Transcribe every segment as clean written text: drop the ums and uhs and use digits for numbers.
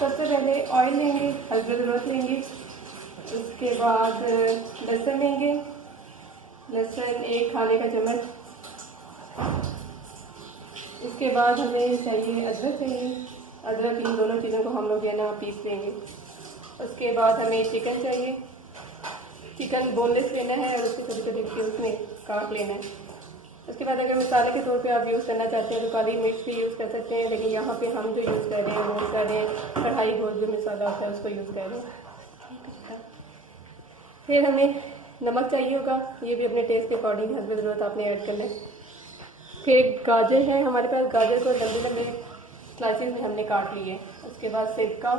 सबसे पहले ऑयल लेंगे, हल्दी ज़रूरत लेंगे। उसके बाद लहसुन लेंगे, लहसुन 1 खाने का चम्मच। उसके बाद हमें चाहिए अदरक चाहिए, अदरक, इन दोनों चीज़ों को हम लोग जो है ना पीस लेंगे। उसके बाद हमें चिकन चाहिए, चिकन बोनलेस लेना है और उसको छोटे छोटे पीस उसमें काट लेना है। उसके बाद अगर मसाले के तौर पे आप यूज़ करना चाहते हैं तो काली मिर्च भी यूज़ कर सकते हैं, लेकिन यहाँ पे हम जो यूज़ कर रहे हैं वो कर रहे हैं कढ़ाई गोल जो मसाला होता है उसको यूज़ कर रहे हैं। फिर हमें नमक चाहिए होगा, ये भी अपने टेस्ट के अकॉर्डिंग हस्ब ज़रूरत आपने ऐड कर लें। फिर गाजर है हमारे पास, गाजर को लंबे लंबे स्लाइसिस में हमने काट लिए। उसके बाद सिरका,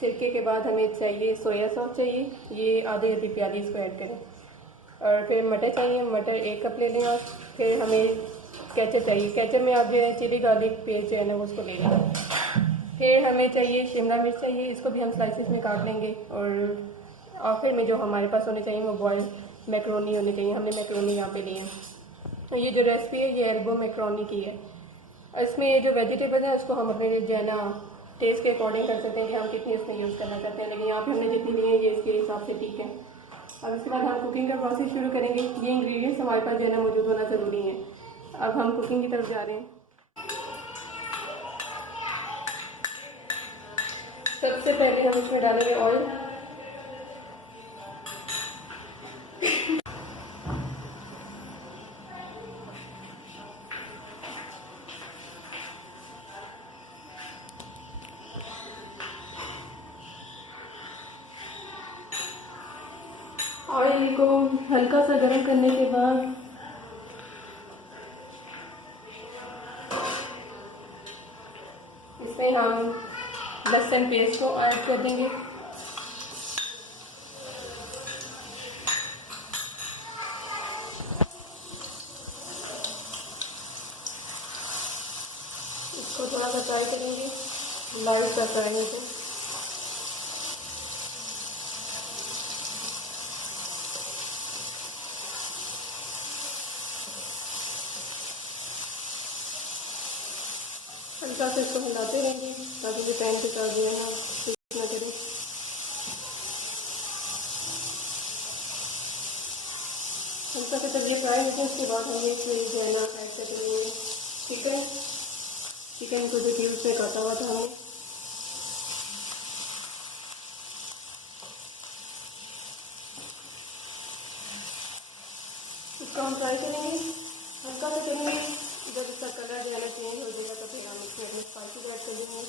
सिरके के बाद हमें चाहिए सोया सॉस चाहिए, ये आधी आधी प्याली इसको ऐड करें। और फिर मटर चाहिए, मटर 1 कप ले लें आप। फिर हमें केचप चाहिए, केचप में आप जो है चिली गार्लिक पेस्ट जो है ना उसको ले लें। फिर हमें चाहिए शिमला मिर्च चाहिए, इसको भी हम स्लाइसिस में काट लेंगे। और आखिर में जो हमारे पास होने चाहिए वो बॉयल मैक्रोनी होनी चाहिए, हमने मैक्रोनी यहाँ पे ली है। तो ये जो रेसिपी है ये एल्बो मैक्रोनी की है। इसमें जो वेजिटेबल है उसको हम अपने जो है ना टेस्ट के अकॉर्डिंग कर सकते हैं कि हम कितनी उसमें यूज़ करना चाहते हैं, लेकिन यहाँ पे हमने जितनी ली है ये इसके हिसाब से ठीक है। अब इसके बाद हम कुकिंग का प्रोसेस शुरू करेंगे। ये इंग्रेडिएंट्स हमारे पास जो है ना मौजूद होना ज़रूरी है। अब हम कुकिंग की तरफ जा रहे हैं। सबसे पहले हम इसमें डालेंगे ऑयल। ऑयल को हल्का सा गर्म करने के बाद इसमें हम लहसुन पेस्ट को ऐड कर देंगे। इसको थोड़ा सा फ्राई करेंगे, लाइट सा फ्राई हो जाए। हल्का से इसको हिलाते रहेंगे ताकि जो पैन के साथ जो है ना स्टिक ना करे। हल्का से जब ये फ्राई हो जाए उसके बाद हम इसमें जो है ना ऐड कर देंगे चिकन। चिकन को जो क्यूब से काटा हुआ था हमने, इसको हम फ्राई करेंगे, हल्का सा करेंगे। जब इसका कलर जो है ना चेंज हो जाएगा तो फिर हम इसमें अपने स्पाइसेस ऐड कर देंगे।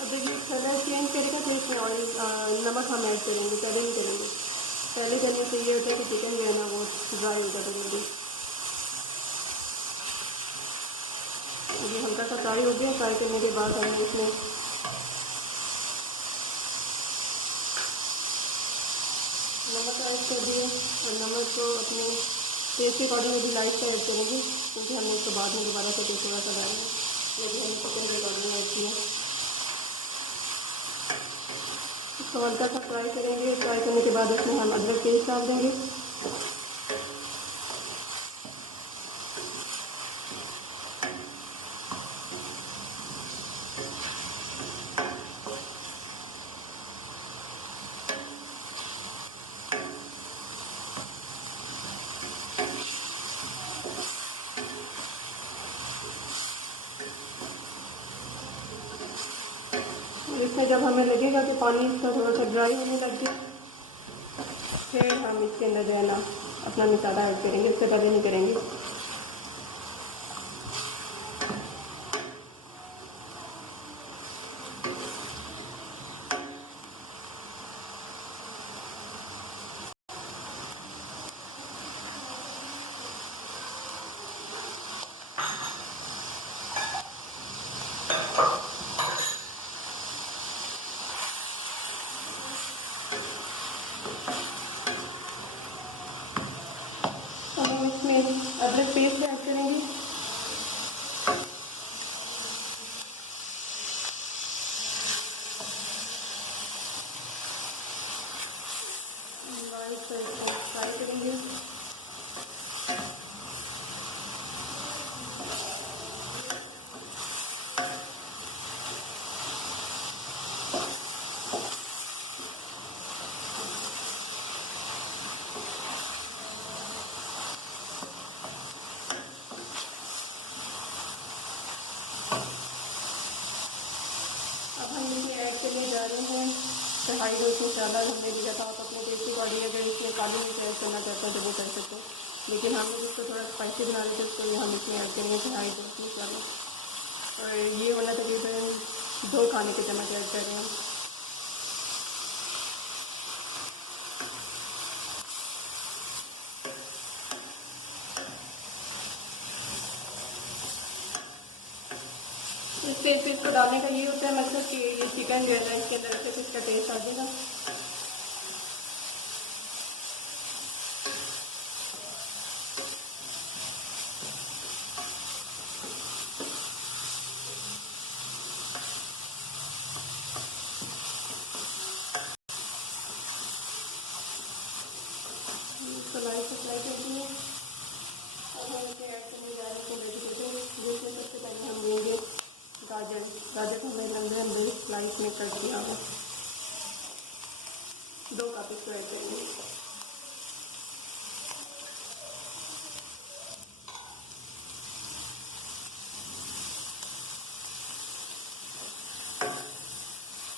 अब ये कलर चेंज करेगा तो इसमें ऑयल नमक हम ऐड करेंगे, पहले नहीं करेंगे। पहले करने से ये होता है कि चिकन जो है ना वो ड्राई हो जाता है जल्दी। ये हल्का सा फ्राई हो गया। फ्राई करने के बाद हमने इसमें नमक ऐड कर दिया और नमक को अपने टेस्ट के अकॉर्डिंग अभी लाइट से ऐड करेंगे, क्योंकि हमने उसको बाद में दोबारा से थोड़ा सा डालेंगे। ये भी हम चिकन के अकॉर्डिंग ऐड किया। इसको हल्का सा फ्राई करेंगे। फ्राई करने के बाद उसमें हम अदरक पेस्ट डाल देंगे। इसमें जब हमें लगेगा कि पानी इसका थोड़ा सा ड्राई होने लग जाए, फिर हम इसके अंदर जो है ना अपना मसाला ऐड करेंगे, इससे पहले नहीं करेंगे। अब हम इसमें अदरक पेस्ट ऐड करेंगे। फ्राई करेंगे। अब हम इसमें ऐड करने जा रहे हैं कढ़ाई में मसाला। हमने लिया था, आप अपने टेस्ट के अकॉर्डिंग अगर इसमें काली मिर्च ऐड करना चाहते हैं तो वो कर सकते हैं, लेकिन हम लोग इसको थोड़ा स्पाइसी बना रहे थे तो हम इसमें ऐड करेंगे कढ़ाई में मसाला। और ये वाला तकरीबन 2 खाने के चम्मच ऐड कर रहे हैं। इस पेस्ट को डालने का ये होता है मतलब कि ये चिकन जो है इसके अंदर से इसका टेस्ट आ जाएगा। कढ़ाई से फ्राई कर दिए। अब हम इसे ऐड करने जा रहे हैं वेजिटेबल, जिसमें सबसे पहले हम लेंगे गाजर। गाजर को हमने लंबे लंबे स्लाइस में कर दिया है। 2 कप इसको ऐड करेंगे।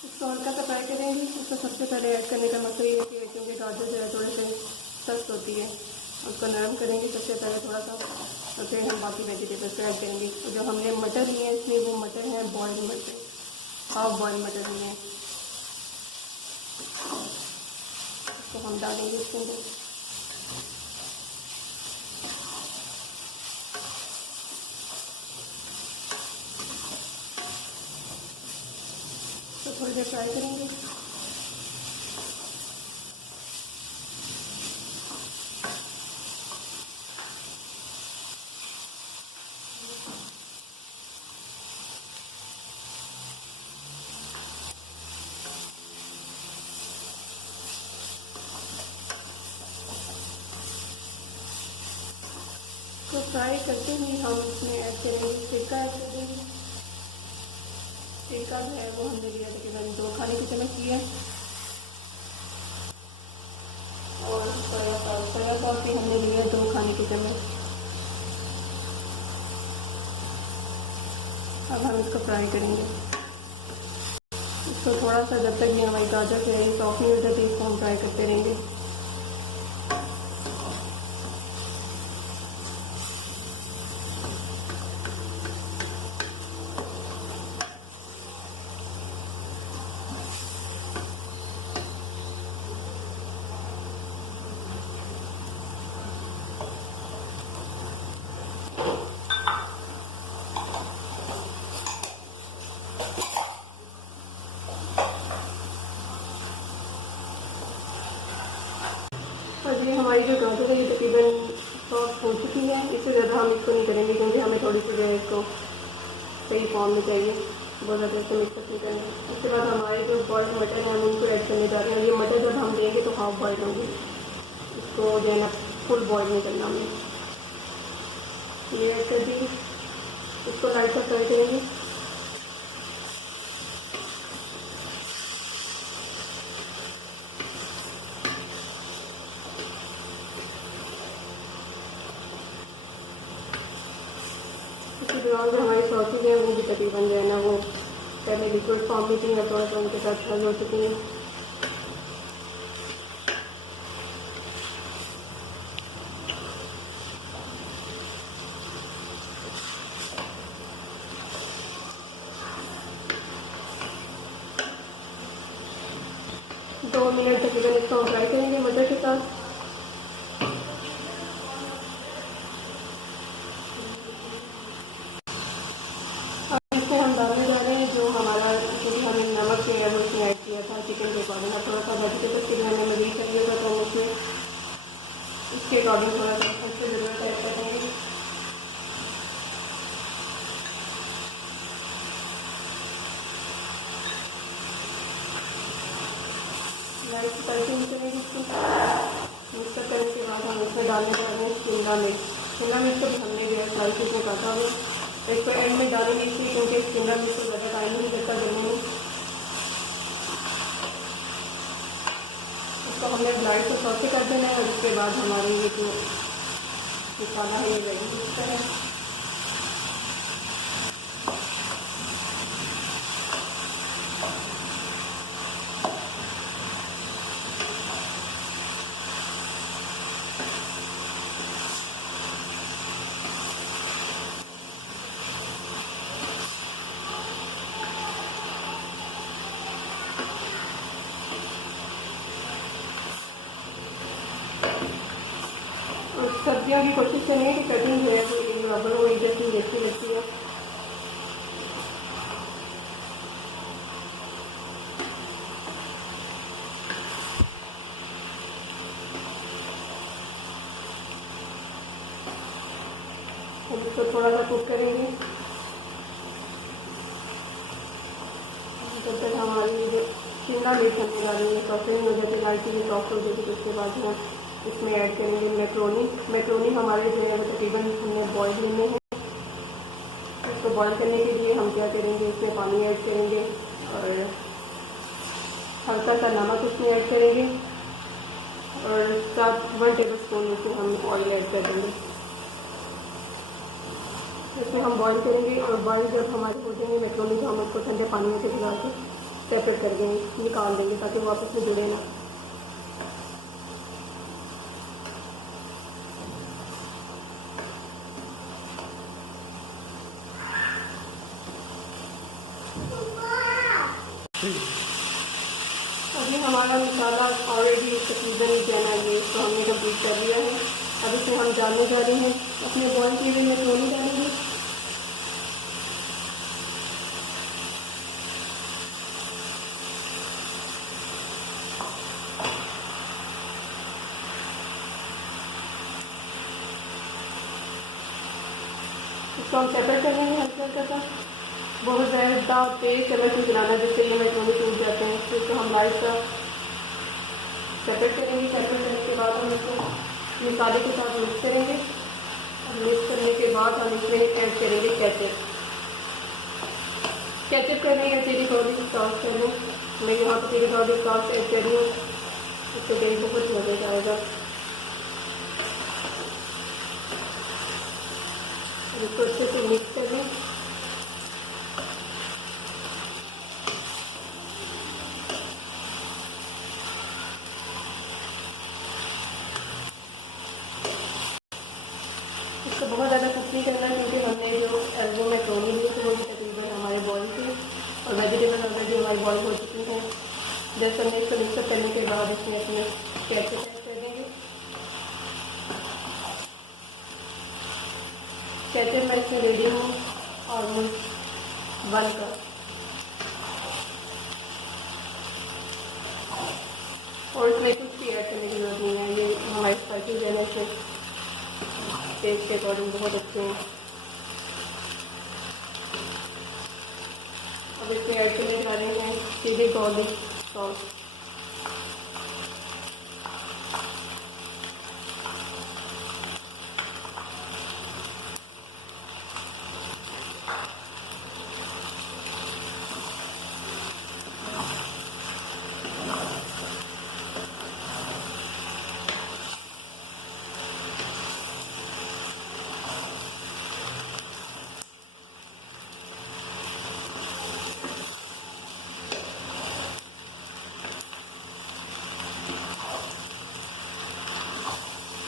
इसको हल्का सा फ्राई करेंगे। इसको सबसे पहले ऐड करने का मतलब ये है कि क्योंकि गाजर जो है थोड़ी सी सख्त होती है, उसको नरम करेंगे सबसे पहले थोड़ा सा, और फिर हम बाकी वेजिटेबल्स ऐड करेंगे। तो जो हमने मटर लिए हैं इसमें वो मटर है बॉइल्ड मटर, हाफ बॉइल्ड मटर लिए हैं। इसको हम डालेंगे इसके अंदर। तो थोड़ी देर फ्राई करेंगे। तो फ्राई करते ही हम इसमें ऐड करेंगे सिरका, ऐड कर देंगे। सिरका जो है वो हमने लिया तकरीबन 2 खाने की चम्मच लिया। और सोया सॉस भी हमने लिया 2 खाने की चम्मच। अब हम इसको फ्राई करेंगे। इसको थोड़ा सा जब तक ये हमारी गाजर जो है सॉफ्ट नहीं हो जाती इसको हम फ्राई करते रहेंगे। और ये हमारी जो गाजर है ये तकरीबन सॉफ्ट हो चुकी है। इससे ज़्यादा हम इसको नहीं करेंगे क्योंकि हमें थोड़ी सी जो है इसको सही फॉर्म में चाहिए, बहुत ज़्यादा इसको मिक्सअप नहीं करेंगे। उसके बाद हमारे जो बॉइल्ड मटर है हम उनको ऐड करने जा रहे हैं। ये मटर जब हम देंगे तो हाफ बॉइल्ड होंगे, इसको जो है ना फुल बॉइल नहीं करना हमें। ये ऐड कर दी, इसको लाइट सा फ्राई करेंगे। इसके दौरान जो हमारी सॉसेज हैं वो भी तकरीबन जो है ना वो पहले लिक्विड फॉर्म में थी, थोड़ा सा उनके साथ हल हो चुकी हैं। दो मिनट तकरीबन इसको हम फ्राई करेंगे मटर के साथ। इसमें हम डालने अकॉर्डिंग। थोड़ा सा वेजिटेबल्स के लिए हमें मज़ीद चाहिएगा तो हम उसमें उसके अकॉर्डिंग थोड़ा सा उसकी ज़रूरत ऐड करेंगे। लाइट स्पाइसिंग चलेगी इसको मिक्स करने के बाद हम इसमें डालने जा रहे हैं शिमला मिर्च। शिमला मिर्च को भी हमने जो है स्लाइसेस में काटा हुआ तो इसको एंड में डालेंगे इसलिए क्योंकि शिमला मिर्च को ज़्यादा टाइम नहीं लगता जलने में। इसको हमने लाइट को सॉटे कर देना है और इसके बाद हमारे ये जो मसाला है ये रेडी हो है। सब्जियों की कोशिश करें कि कटिंग जो है वो बराबर हो, जैसी जैसी लगती है। हम इसको थोड़ा सा कुक करेंगे जब तक हमारी जो शिमला मिर्च हमने डालेंगे सॉफ्ट नहीं हो जाती, लाइट ये सॉफ्ट हो जाएगी। तो उसके बाद हम इसमें ऐड करेंगे मैक्रोनी हमारे जो है तकरीबन हमने बॉयल लेने हैं। इसको बॉयल करने के लिए हम क्या करेंगे, इसमें पानी ऐड करेंगे और हल्का सा नमक इसमें ऐड करेंगे और 1 टेबल स्पून इसमें हम ऑयल ऐड कर देंगे। इसमें हम बॉयल करेंगे और बॉयल जब हमारे हो जाएंगे मैक्रोनी तो हम उसको ठंडे पानी में से भिगा के सेपरेट कर देंगे, निकाल देंगे ताकि वो आपस में जुड़े ना। अभी हमारा मसाला ऑलरेडी तकरीबन जो है ना ये इसको हमने कंप्लीट कर लिया है। अब इसमें हम डालने जा रहे हैं अपने बॉयल किए हुए मैक्रोनी डालेंगे। इसको हम सेपरेट कर लेंगे हल्का हल्का सा, बहुत ज़्यादा तेज चम्मच में चलाना जिससे ये मैक्रोनी टूट जाते हैं। तो इसको हम लाइट सा सेपरेट करेंगे। सेपरेट करने के बाद हम इसको मसाले के साथ मिक्स करेंगे और मिक्स करने के बाद हम इसमें ऐड करेंगे केचप करने या चिली गार्लिक सॉस कर लें। मैं यहाँ पर चिली गार्लिक सॉस ऐड कर रही हूँ, इससे कहीं बहुत मज़ा आएगा। इसको अच्छे से मिक्स कर लें। इसको बहुत ज़्यादा कुक नहीं करना क्योंकि हमने जो एल्बो मैक्रोनी ली तो वो भी तकरीबन हमारे बॉयल थी और वेजिटेबल ऑलरेडी हमारी बॉयल हो चुकी हैं। जस्ट हमने इसको मिक्सअप करने के बाद इसमें अपने केचप ऐड कर देंगे। केचप मैं इसमें रेडी हूँ ऑलमोस्ट 1 कप और इसमें कुछ भी ऐड करने की जरूरत नहीं है। ये हमारे स्पाइसेस है ना इसमें टेस्ट के अकॉर्डिंग बहुत अच्छे हैं। अब इसमें ऐड करने जा रहे हैं चिली गार्लिक सॉस।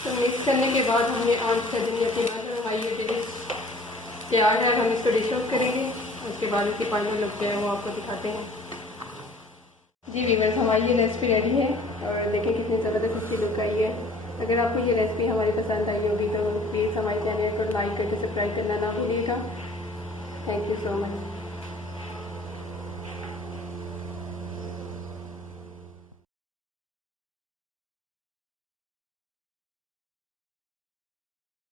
तो मिक्स करने के बाद हमने ऑन कर देंगे अपनी बर्गर। हमारी ये डिश तैयार है। हम इसको डिश आउट करेंगे, उसके बाद इसकी फाइनल लुक जो है वो आपको दिखाते हैं। जी वीवर्स, हमारी ये रेसिपी रेडी है और देखें कितनी ज़बरदस्त इसकी लुक आई है। अगर आपको ये रेसिपी हमारी पसंद आई होगी तो प्लीज़ हमारे चैनल को लाइक करके सब्सक्राइब करना ना भूलिएगा। Thank you so much.